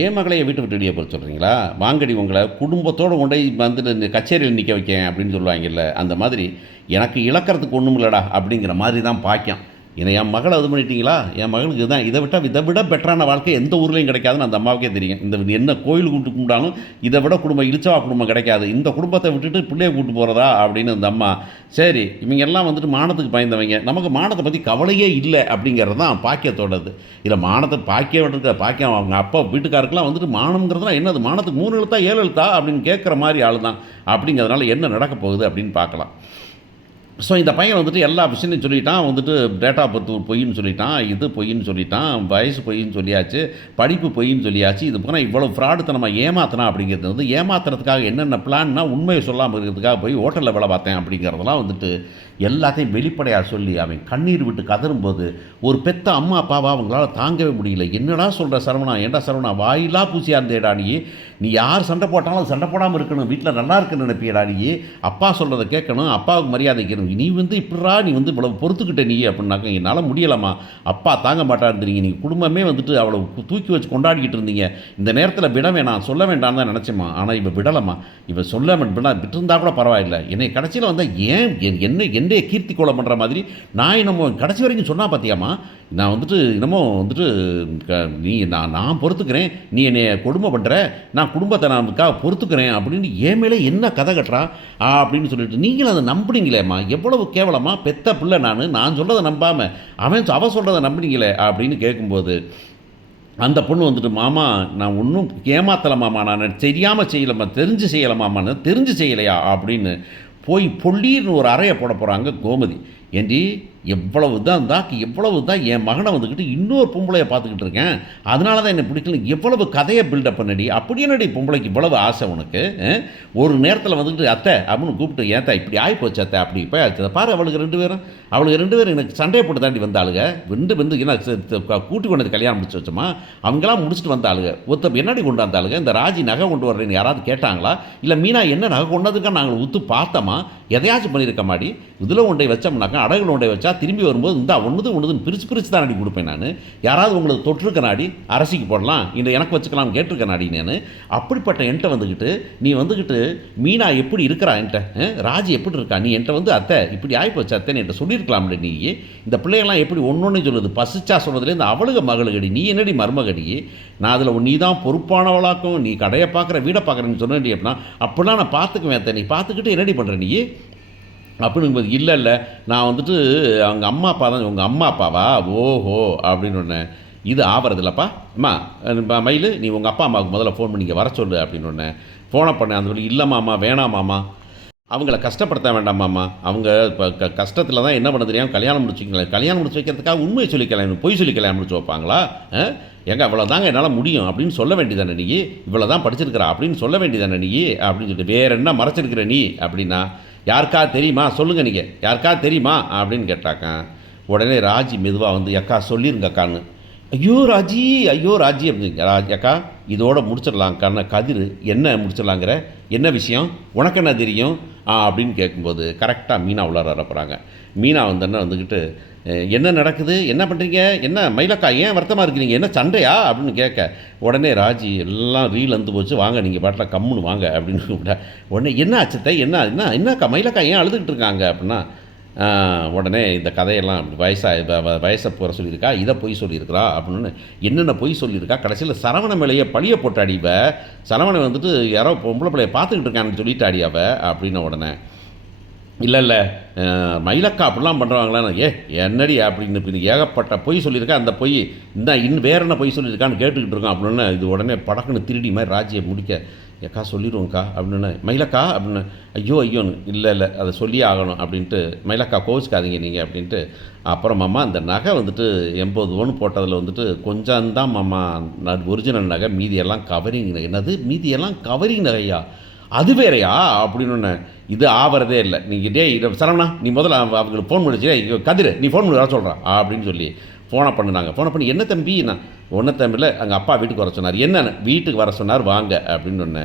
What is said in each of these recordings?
ஏன் மகளையை வீட்டை விட்டு வெளியே போக சொல்கிறீங்களா? வாங்கடி உங்களை குடும்பத்தோடு கொண்டு போய் வந்துட்டு இந்த கச்சேரியில் நிற்க வைக்கேன் அப்படின்னு சொல்லுவாங்கல்ல, அந்த மாதிரி எனக்கு இழக்கிறதுக்கு ஒன்றும் இல்லைடா அப்படிங்கிற மாதிரி தான் பாக்கியம். ஏன்னா என் மகளை இது பண்ணிட்டீங்களா, என் மகளுக்கு இதுதான், இதை விட பெட்டரான வாழ்க்கை எந்த ஊர்லேயும் கிடைக்காதுன்னு அந்த அம்மாவுக்கே தெரியும். இந்த என்ன கோயில் கூப்பிட்டு கும்பிட்டாலும் இதை விட குடும்பம் இழிச்சவா குடும்பம் கிடைக்காது, இந்த குடும்பத்தை விட்டுட்டு பிள்ளையை கூப்பிட்டு போகிறதா அப்படின்னு அந்த அம்மா. சரி, இவங்க எல்லாம் வந்துட்டு மானத்துக்கு பயந்தவங்க, நமக்கு மானத்தை பற்றி கவலையே இல்லை அப்படிங்கிறது தான் பாக்கியத்தோடது. இல்லை மானத்தை பாக்கியம் விட்டுருக்க பாக்கியம் அவங்க அப்பா வீட்டுக்காருக்கெல்லாம் வந்துட்டு மானங்கிறதுலாம் என்னது, மானத்துக்கு 3 எழுத்தா 7 எழுத்தா அப்படின்னு கேட்குற மாதிரி ஆள் தான். அப்படிங்கிறதுனால என்ன நடக்க போகுது அப்படின்னு பார்க்கலாம். ஸோ இந்த பையன் வந்துட்டு எல்லா விஷயத்தையும் சொல்லிட்டான். வந்துட்டு டேட் ஆஃப் பர்த் பொய்ன்னு சொல்லிட்டான், இது பொய்ன்னு சொல்லிட்டான், வயசு பொய்ன்னு சொல்லியாச்சு, படிப்பு பொய்ன்னு சொல்லியாச்சு. இது போனால் இவ்வளோ ஃப்ராடுத்தை நம்ம ஏமாத்தினா அப்படிங்கிறது வந்து ஏமாத்துறதுக்காக என்னென்ன பிளான்னா உண்மையை சொல்லாமல் இருக்கிறதுக்காக போய் ஹோட்டலில் வேலை பார்த்தேன் அப்படிங்கிறதெல்லாம் வந்துட்டு எல்லாத்தையும் வெளிப்படையாக சொல்லி அவன் கண்ணீர் விட்டு கதறும்போது ஒரு பெத்த அம்மா அப்பாவா அவங்களால தாங்கவே முடியல. என்னடா சொல்கிற சரவணா, ஏண்டா சரவணா வாயிலா பூசியாக இருந்தேடா நீ யார் சண்டை போட்டாலும் சண்டை போடாமல் இருக்கணும், வீட்டில் நல்லா இருக்குன்னு நினைப்பியடா அப்பா சொல்கிறத கேட்கணும், அப்பாவுக்கு மரியாதை கேட்கணும், நீ வந்து இப்படா நீ வந்து இவ்வளோ பொறுத்துக்கிட்ட அப்படின்னாக்க என்னால் முடியலாமா, அப்பா தாங்க மாட்டாருந்தீங்க, நீங்கள் குடும்பமே வந்துட்டு அவ்வளோ தூக்கி வச்சு கொண்டாடிக்கிட்டு இருந்தீங்க, இந்த நேரத்தில் விட வேணாம் சொல்ல வேண்டாம் தான் நினச்சேம்மா, ஆனால் இவ விடலாமா, இவ சொல்ல விட்டுருந்தா கூட பரவாயில்லை, என்னை கடைசியில் வந்தால் என்னைய கீர்த்தி கோலம் பண்ணுற மாதிரி நான் என்னமோ கடைசி வரைக்கும் சொன்னால் பார்த்தியாம்மா, நான் வந்துட்டு என்னமோ வந்துட்டு நான் பொறுத்துக்கிறேன், நீ என்னை கொடுமை பண்ணுற, நான் குடும்பத்தை நானுக்காக பொறுத்துக்கிறேன் அப்படின்னு ஏன் மேலே என்ன கதை கட்டுறா அப்படின்னு சொல்லிட்டு நீங்களும் அதை நம்புனீங்களேம்மா, எவ்வளவு கேவலமா பெத்த பிள்ளை நான் சொல்கிறத நம்பாமல் அவ சொல்கிறத நம்புனீங்களே அப்படின்னு கேட்கும்போது அந்த பொண்ணு வந்துட்டு மாமா நான் ஒன்றும் ஏமாத்தலை மாமா, நான் தெரியாமல் செய்யலம்மா, தெரிஞ்சு செய்யலை தெரிஞ்சு செய்யலையா அப்படின்னு போய் பொல்லீர்னு ஒரு அறையை போட போகிறாங்க கோமதி. ஏண்டி எவ்வளவு தான் என் மகனை வந்துக்கிட்டு இன்னொரு பொம்பளையை பார்த்துக்கிட்டு இருக்கேன், அதனால தான் என்னை பிடிக்கல, எவ்வளவு கதையை பில்டப் பண்ணடி, அப்படி என்னடி பொம்பளைக்கு இவ்வளவு ஆசை உனக்கு, ஒரு நேரத்தில் வந்துக்கிட்டு அத்தை அப்படின்னு கூப்பிட்டு ஏத்தா இப்படி ஆகிப்போச்சு அத்தை அப்படி இப்போ ஆச்சு பாரு, அவளுக்கு ரெண்டு பேரும் எனக்கு சண்டையை போட்டு தாண்டி வந்தாளுங்க, வந்து என்ன கூட்டி கொண்டு கல்யாணம் முடிச்சு வச்சோமா, அவங்களாம் முடிச்சுட்டு வந்தாளுங்க, என்னடி கொண்டு வந்தாளுங்க, இந்த ராஜி நகை கொண்டு வர்றேன்னு யாராவது கேட்டாங்களா, இல்லை மீனா என்ன நகை கொண்டதுக்காக நாங்கள் உத்து பார்த்தோமா, எதையாச்சும் பண்ணியிருக்க மாடி, இதில் ஒன்றை வச்சோம்னாக்கா அடகுல ஒன்றை வச்சா திரும்பி வரும்போது இந்த ஒன்றுதுன்னு பிரித்து தான் நாடி கொடுப்பேன் நான், யாராவது உங்களுக்கு தொற்றுருக்க நாடி அரசிக்கு போடலாம், இந்த எனக்கு வச்சுக்கலாம்னு கேட்டிருக்க நாடி நான், அப்படிப்பட்ட என்கிட்ட வந்துக்கிட்டு நீ வந்துக்கிட்டு மீனா எப்படி இருக்கிறா என்கிட்ட, ராஜி எப்படி இருக்கா, நீ என்கிட்ட வந்து அத்தை இப்படி ஆகிப்போச்சு அத்தை என்கிட்ட சொல்லியிருக்கலாம்ல, நீ இந்த பிள்ளைகள்லாம் எப்படி ஒன்று சொல்லுது, பசிச்சா சொல்கிறதுலேருந்து அவளுக மகளுகடி, நீ என்னடி மருமகடி, நான் அதில் நீ தான் பொறுப்பானவளாக்கும், நீ கடையை பார்க்குற வீடை பார்க்குறேன்னு சொன்னேன் அப்படின்னா அப்படிலாம் நான் பார்த்துக்குவேன் அத்தை, நீ பார்த்துக்கிட்டு என்னடி பண்ணுற நீ அப்படிங்கும்போது இல்லை நான் வந்துட்டு அவங்க அம்மா அப்பா தான், உங்கள் அம்மா அப்பாவா, ஓஹோ அப்படின்னு ஒன்று, இது ஆவறதில்லப்பா அம்மா மயில், நீ உங்கள் அப்பா அம்மாவுக்கு முதல்ல ஃபோன் பண்ணிக்க வர சொல்லு அப்படின்னு ஒன்று ஃபோனை பண்ணேன். அந்த சொல்லி இல்லைம்மாம்மா வேணாமாம்மா, அவங்கள கஷ்டப்படுத்த வேண்டாமாம்மா, அவங்க இப்போ கஷ்டத்தில் தான் என்ன பண்ண தெரியாமல் கல்யாணம் முடிச்சு வைக்கிறதுக்காக உண்மையை சொல்லி கல்யாணம் பொய் சொல்லி கல்யாணம் முடிச்சு வைப்பாங்களா, எங்க இவ்வளோ தாங்க என்னால் முடியும் அப்படின்னு சொல்ல வேண்டியதானே நீ, இவ்வளோ தான் படிச்சிருக்கிறா அப்படின்னு சொல்ல வேண்டியதானே நீ அப்படின்னு சொல்லிட்டு வேறு என்ன மறைச்சிருக்கிற நீ அப்படின்னா, யாருக்கா தெரியுமா சொல்லுங்கள் நீங்கள் யாருக்கா தெரியுமா அப்படின்னு கேட்டாக்க உடனே ராஜி மெதுவாக வந்து அக்கா சொல்லிருங்க அக்கான்னு, ஐயோ ராஜி அப்படிங்க அக்கா இதோட முடிச்சிடலாம் அக்கான்னு, கதிர் என்ன முடிச்சிடலாங்கிற என்ன விஷயம் உனக்கு என்ன தெரியும் அப்படின்னு கேட்கும்போது கரெக்டாக மீனா உள்ளார வரப்போகிறாங்க. மீனா வந்துக்கிட்டு என்ன நடக்குது, என்ன பண்ணுறீங்க, என்ன மயிலக்கா ஏன் வருத்தமாக இருக்கிறீங்க, என்ன சண்டையா அப்படின்னு கேட்க உடனே ராஜி எல்லாம் ரீல் வந்து போச்சு, வாங்க நீங்கள் பாட்டில் கம்முன்னு வாங்க அப்படின்னு கூப்பிட்ட உடனே என்ன அச்சத்தை என்னக்கா மயிலக்கா ஏன் அழுதுகிட்டு இருக்காங்க அப்படின்னா, உடனே இந்த கதையெல்லாம் வயசை போகிற சொல்லியிருக்கா, இதை பொய் சொல்லியிருக்கிறா அப்படின்னு என்னென்ன பொய் சொல்லியிருக்கா, கடைசியில் சரவண மேலேயே பழிய போட்டு அடிவ, சரவணை வந்துட்டு யாரோ பொம்பளை பிள்ளைய பார்த்துக்கிட்டு இருக்கான்னு சொல்லிட்டு அடியாவ அப்படின்னு உடனே இல்லை மயிலக்கா அப்படிலாம் பண்ணுறாங்களா, என்னடி அப்படின்னு ஏகப்பட்ட பொய் சொல்லியிருக்கா, அந்த பொய் இன்னும் வேற என்ன பொய் சொல்லியிருக்கான்னு கேட்டுக்கிட்டு இருக்கோம் அப்படின்னு இது உடனே படக்குன்னு திருடி மாதிரி ராஜியை முடிக்க ஏக்கா சொல்லிடுவோங்க்கா அப்படின்னு மயிலக்கா அப்படின்னு ஐயோன்னு இல்லை அதை சொல்லியே ஆகணும் அப்படின்ட்டு மயிலக்கா கோவிச்சுக்காதீங்க நீங்கள் அப்படின்ட்டு அப்புறம் மாமா அந்த நகை வந்துட்டு 80 பவுன் போட்டதில் வந்துட்டு கொஞ்சம் தான் மாமா ஒரிஜினல் நகை, மீதியெல்லாம் கவரிங் நகை, என்னது மீதியெல்லாம் கவரிங் நகையா, அது வேறையா அப்படின்னு ஒன்று, இது ஆவறதே இல்லை, நீங்கள் இதை சரவணா நீ முதல்ல அவங்களுக்கு ஃபோன் பண்ணிச்சு, கதிர் நீ ஃபோன் பண்ணி வர சொல்கிறான் அப்படின்னு சொல்லி ஃபோனை பண்ணி என்ன தம்பி நான் ஒன்றை தம்பியில் எங்கள் அப்பா வீட்டுக்கு வர சொன்னார், என்னென்ன வீட்டுக்கு வர சொன்னார் வாங்க அப்படின்னு ஒன்று,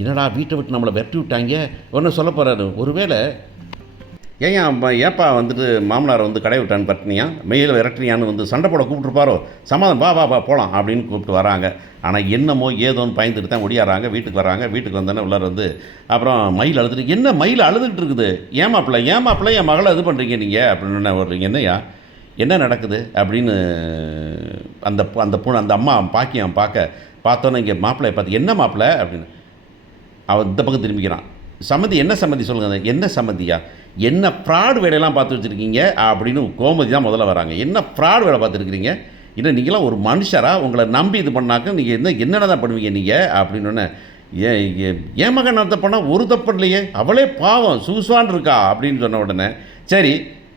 என்னடா வீட்டை விட்டு நம்மளை வெட்டி விட்டாங்க ஒன்று சொல்ல போகிறாரு, ஒருவேளை ஏன்ப்பா வந்துட்டு மாமனார் வந்து கடை விட்டான்னு பட்டினியா மெயில் விரட்டினியான்னு வந்து சண்டை போட கூப்பிட்டுருப்பாரோ, சமாதானம் வா வா வா போகலாம் அப்படின்னு கூப்பிட்டு வராங்க. ஆனால் என்னமோ ஏதோன்னு பயந்துட்டு தான் ஒடியாராங்க. வீட்டுக்கு வராங்க. வீட்டுக்கு வந்தோடனே உள்ளார வந்து அப்புறம் மயில் அழுதுட்டு, என்ன மயில் அழுதுகிட்டு இருக்குது, ஏமாப்பிள்ள ஏமாப்பிள்ள என் மகளை இது பண்ணுறீங்க நீங்கள் அப்படின்னு வர்றீங்க, என்னையா என்ன நடக்குது அப்படின்னு அந்த அம்மா பாக்கியம் பார்த்தோன்னே இங்கே மாப்பிள்ளையை பார்த்து, என்ன மாப்பிள்ளை அப்படின்னு அவன் இந்த பக்கம் திரும்பிக்கிறான். சம்மதி என்ன சம்மதி சொல்லுங்கள், என்ன சம்மதியா, என்ன ஃப்ராடு வேலையெல்லாம் பார்த்து வச்சுருக்கீங்க அப்படின்னு கோமதி தான் முதல்ல வராங்க. என்ன ஃப்ராடு வேலை பார்த்துருக்கிறீங்க, இல்லை நீங்களாம் ஒரு மனுஷரா, உங்களை நம்பி இது பண்ணாக்க நீங்கள் என்னென்ன தான் பண்ணுவீங்க நீங்கள் அப்படின்னு. ஏன் மகன் அந்த பண்ணால் ஒரு தப்பு இல்லையே, அவளே பாவம் சூசுவான் இருக்கா அப்படின்னு சொன்ன உடனே, சரி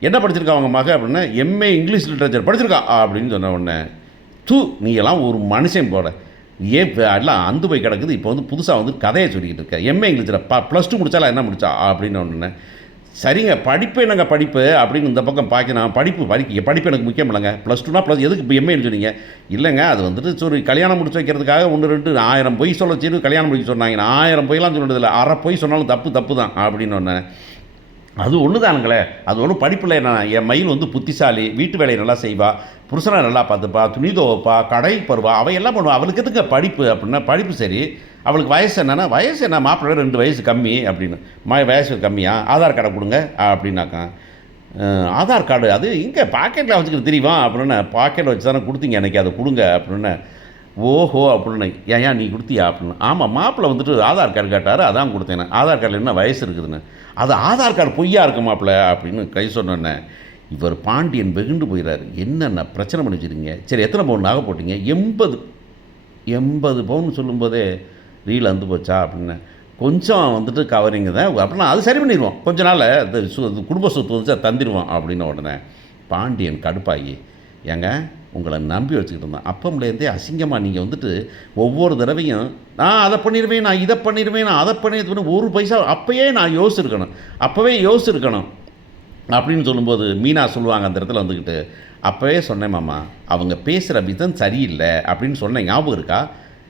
என்ன படிச்சிருக்கா அவங்க மக அப்படின்னா, எம்ஏ இங்கிலீஷ் லிட்ரேச்சர் படிச்சிருக்கா அப்படின்னு சொன்ன உடனே, நீ எல்லாம் ஒரு மனுஷன் போட எல்லாம் அந்து போய் கிடக்குது. இப்போ வந்து புதுசாக வந்து கதையை சொல்லிக்கிட்டு இருக்க, எம்ஏ இங்கிலீஷில் +2 முடிச்சாலாம் என்ன முடிச்சா அப்படின்னு ஒன்று. சரிங்க படிப்பு என்னங்க படிப்பு அப்படின்னு இந்த பக்கம் பார்க்கணும். படிப்பு எனக்கு முக்கியம் இல்லைங்க, +2னா ப்ளஸ் எதுக்கு இப்போ எம்ஏன்னு சொன்னீங்க. இல்லைங்க அது வந்துட்டு சரி கல்யாணம் முடிச்சு வைக்கிறதுக்காக 1 2 1000 பொய் சொல்ல வச்சு கல்யாணம் முடிச்சு சொன்னாங்க. 1000 பொய்லாம் சொல்லுறதில்ல, அரை பொய் சொன்னாலும் தப்பு தான் அப்படின்னு ஒன்று. அது ஒன்று தானுங்களே, அது ஒன்றும் படிப்பில் என்ன. என் மயில் வந்து புத்திசாலி, வீட்டு வேலையை நல்லா செய்வா, புருஷனை நல்லா பார்த்துப்பா, துணி துவைப்பா, கடை பருவா, அவையெல்லாம் பண்ணுவா. அவளுக்கு எதுக்கு படிப்பு அப்படின்னா, படிப்பு சரி, அவளுக்கு வயசு என்னென்னா, வயசு என்ன மாப்பிள்ளை 2 வயசு கம்மி அப்படின்னு. வயசு கம்மியா, ஆதார் கார்டை கொடுங்க அப்படின்னாக்கா. ஆதார் கார்டு அது இங்கே பாக்கெட்டில் வச்சுக்கிட்டு தெரியுமா அப்படின்னு. பாக்கெட்டில் வச்சு தானே கொடுத்தீங்க எனக்கு, அதை கொடுங்க அப்படின்னு. ஓஹோ அப்படின்னு. ஏன் நீ கொடுத்தியா அப்படின்னு. ஆமாம் மாப்பிள்ளை வந்துட்டு ஆதார் கார்டு கேட்டார், அதான் கொடுத்தேன். ஆதார் கார்டில் என்ன வயசு இருக்குதுன்னு. அது ஆதார் கார்டு பொய்யா இருக்கு மாப்பிள்ளை அப்படின்னு கை சொன்னோன்னே இவர் பாண்டியன் வெகுண்டு போயிடாரு. என்னென்ன பிரச்சனை பண்ணி வச்சுருக்கீங்க, சரி எத்தனை பவுன் நகை போட்டிங்க, 80 பவுன் சொல்லும்போதே ரீல் வந்து போச்சா அப்படின்னு. கொஞ்சம் வந்துட்டு கவரிங்க தான் அப்படின்னா அது சரி பண்ணிடுவோம், கொஞ்ச நாள் குடும்ப சொத்து வந்து தந்திடுவோம் அப்படின்னு உடனே பாண்டியன் கடுப்பாகி, ஏங்க உங்களை நம்பி வச்சுக்கிட்டு இருந்தேன், அப்பம்லேருந்தே அசிங்கமாக நீங்கள் வந்துட்டு ஒவ்வொரு தடவையும் நான் அதை பண்ணிடுவேன், நான் இதை பண்ணிடுவேன், நான் அதை பண்ணிடுவேன், ஒரு பைசா அப்போவே நான் யோசிச்சிருக்கணும் அப்படின்னு சொல்லும்போது மீனா சொல்லுவாங்க அந்த இடத்துல வந்துக்கிட்டு, அப்போவே சொன்னேன் மாமா அவங்க பேசுகிற விதம் சரியில்லை அப்படின்னு சொன்னேன், ஞாபகம் இருக்கா.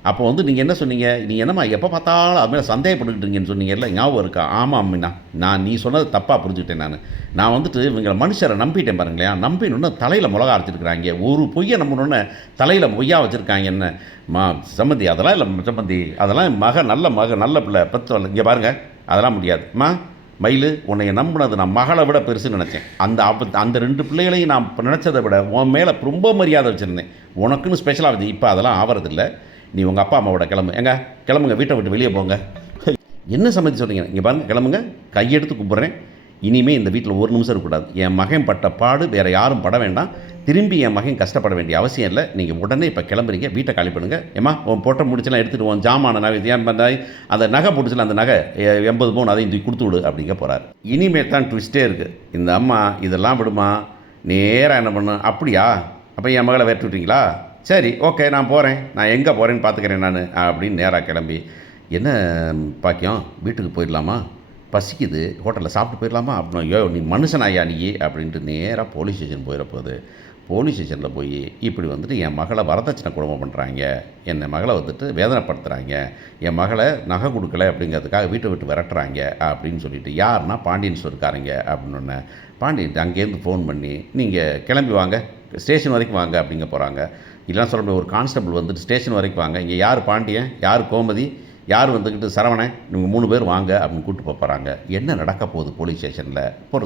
அப்போ வந்து நீங்கள் என்ன சொன்னீங்க, நீங்கள் என்னம்மா எப்போ பார்த்தாலும் அது மேலே சந்தேகப்பட்டுக்கிட்டீங்கன்னு சொன்னீங்கல்ல, ஞாபகம் இருக்கா. ஆமாம் மீனா, நீ சொன்னது தப்பாக புரிஞ்சுக்கிட்டேன். நான் வந்துட்டு இவங்களை மனுஷரை நம்பிட்டேன் பாருங்களேன், நம்பினோன்னு தலையில் மிளகா அரைச்சிருக்கிறாங்க, ஒரு பொய்யை நம்பினோன்னு தலையில் பொய்யா வச்சுருக்காங்க. என்ன சம்மந்தி அதெல்லாம் இல்லை சம்மந்தி, அதெல்லாம் நல்ல பிள்ளை பத்து இங்கே பாருங்கள், அதெல்லாம் முடியாதும்மா. மயில் உன்னைய நம்பினது நான் மகளை விட பெருசுன்னு நினச்சேன். அந்த 2 பிள்ளைகளையும் நான் நினச்சதை விட உன் மேலே ரொம்ப மரியாதை வச்சுருந்தேன், உனக்குன்னு ஸ்பெஷலாக வச்சு. இப்போ அதெல்லாம் ஆவறதில்லை, நீ உங்கள் அப்பா அம்மாவோட கிளம்புங்க, வீட்டை விட்டு வெளியே போங்க. என்ன சம்மந்தி சொல்கிறீங்க, இங்கே பாருங்கள் கிளம்புங்க, கையெடுத்து கூப்பிட்றேன், இனிமேல் இந்த வீட்டில் ஒரு நிமிஷம் இருக்கக்கூடாது. என் மகன் பட்ட பாடு வேறு யாரும் பட வேண்டாம், திரும்பி என் மகன் கஷ்டப்பட வேண்டிய அவசியம் இல்லை. நீங்கள் உடனே இப்போ கிளம்புறீங்க, வீட்டை காலி பண்ணுங்க. ஏம்மா உன் போட்ட முடிச்செல்லாம் எடுத்துகிட்டு ஜாமான நகை அந்த நகை போட்டுச்சுல, அந்த நகை 80 பவுன் அதையும் தூக்கி கொடுத்து விடு அப்படிங்க போகிறார். இனிமேல் தான் ட்விஸ்ட்டே இருக்குது. இந்த அம்மா இதெல்லாம் விடுமா, நேராக என்ன பண்ணும், அப்படியா அப்போ என் மகளை வெட்டி விட்டீங்களா, சரி ஓகே நான் போகிறேன், நான் எங்கே போகிறேன்னு பார்த்துக்கிறேன் நான் அப்படின்னு நேராக கிளம்பி, என்ன பாக்கியம் வீட்டுக்கு போயிடலாமா, பசிக்குது, ஹோட்டலில் சாப்பிட்டு போயிடலாமா அப்படின்னு. ஐயோ நீ மனுஷனாயா நீ அப்படின்ட்டு நேராக போலீஸ் ஸ்டேஷன் போயிடப்போகுது. போலீஸ் ஸ்டேஷனில் போய் இப்படி வந்துட்டு என் மகளை வரதட்சணை குடும்பம் பண்ணுறாங்க, என் மகளை வந்துட்டு வேதனைப்படுத்துகிறாங்க, என் மகளை நகை கொடுக்கல அப்படிங்கிறதுக்காக வீட்டை விட்டு விரட்டுறாங்க அப்படின்னு சொல்லிட்டு, யாருன்னா பாண்டியன் ஸ்டோருக்காரங்க அப்படின்னு. பாண்டியன் அங்கேருந்து ஃபோன் பண்ணி நீங்கள் கிளம்பி வாங்க, ஸ்டேஷன் வரைக்கும் வாங்க அப்படிங்க போகிறாங்க. இல்லைனா சொல்ல முடியாது, ஒரு கான்ஸ்டபிள் வந்துட்டு ஸ்டேஷன் வரைக்கும் வாங்க, இங்கே யார் பாண்டியன், யார் கோமதி, யார் வந்துக்கிட்டு சரவணன், இவங்க 3 பேர் வாங்க அப்படின்னு கூப்பிட்டு போகிறாங்க. என்ன நடக்க போகுது போலீஸ் ஸ்டேஷனில் பொறுத்து